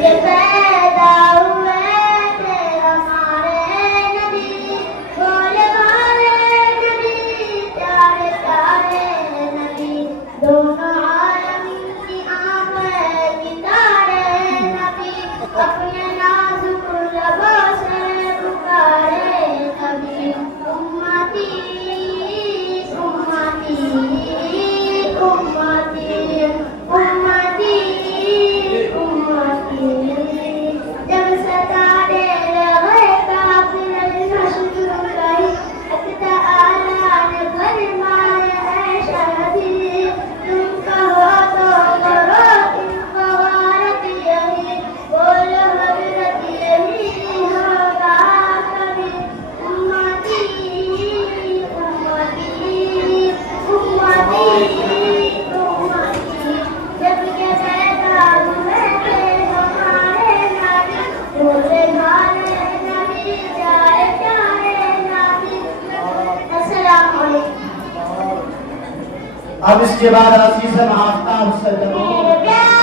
के पैदा हुए थे हमारे नबी, भोले भाले नबी, प्यारे प्यारे नबी, दोनों आलम की आंखें की तारे नबी, अपने नाजुक लबों से पुकारे नबी, उम्मती उम्मती उम्मती उम्मती उम्मती। जब सताने लगे काफिर मशहूर गई, अक़्ता आला ने फरमाया ऐ शहदी, तुम कहो तो करो तुमको वारत यही, बोलो हजरत यही होगा कभी, उम्मती उम्मती उम्मती उम्मती। जब के पैदा हुए थे हमारे नबी, भोले भाले नबी, प्यारे प्यारे नबी। अस्सलाम वालेकुम। अब इसके बाद आशीष आफ्ताब सल्लल्लाहु